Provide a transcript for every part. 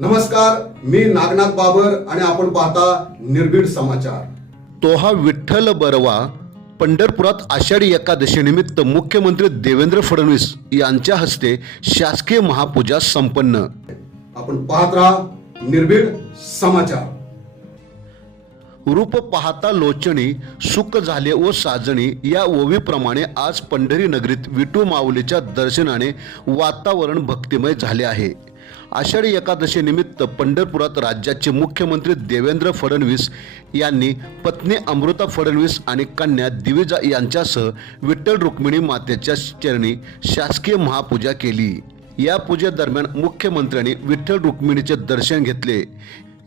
नमस्कार मी नागनाथ बाबर आणि आपण पाहता निर्भीड समाचार. तो हा विठ्ठल बरवा पंढरपुरात आषाढी एकादशीनिमित्त मुख्यमंत्री देवेंद्र फडणवीस यांच्या हस्ते शासकीय महापूजा संपन्न. आपण पाहत राहा निर्भीड समाचार. रूप पाहता लोचणी सुख झाले व साजणी या ओवीप्रमाणे आज पंढरी नगरीत विठू माऊलीच्या दर्शनाने वातावरण भक्तिमय झाले आहे. आषाढी एकादशीनिमित्त पंढरपुरात राज्याचे मुख्यमंत्री देवेंद्र फडणवीस यांनी पत्नी अमृता फडणवीस आणि कन्या दिविजा यांच्यासह विठ्ठल रुक्मिणी मातेच्या चरणी शासकीय महापूजा केली. या पूजेदरम्यान मुख्यमंत्र्यांनी विठ्ठल रुक्मिणीचे दर्शन घेतले.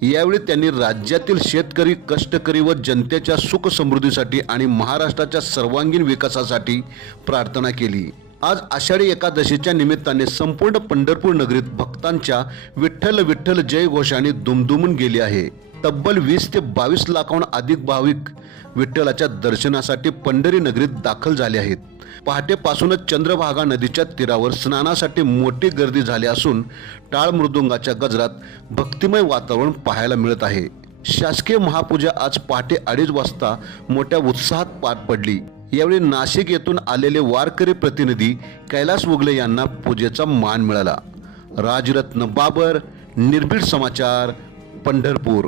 यावेळी त्यांनी राज्यातील शेतकरी कष्टकरी व जनतेच्या सुख समृद्धीसाठी आणि महाराष्ट्राच्या सर्वांगीण विकासासाठी प्रार्थना केली. आज आषाढी एकादशीच्या निमित्ताने संपूर्ण पंढरपूर नगरीत भक्तांच्या विठ्ठल विठ्ठल जय घोषाने दुमदुमून गेली आहे. तब्बल वीस ते बावीस लाखाहून अधिक भाविक विठ्ठलाच्या दर्शनासाठी पंढरी नगरीत दाखल झाले आहेत. पहाटेपासूनच चंद्रभागा नदीच्या तीरावर स्नानासाठी मोठी गर्दी झाली असून टाळ मृदुंगाच्या गजरात भक्तिमय वातावरण पाहायला मिळत आहे. शासकीय महापूजा आज पहाटे अडीच वाजता मोठ्या उत्साहात पार पडली. यावेळी नाशिक येथून आलेले वारकरी प्रतिनिधी कैलास वगले यांना पूजेचा मान मिळाला. राजरत्न बाबर निर्भीड समाचार पंढरपूर.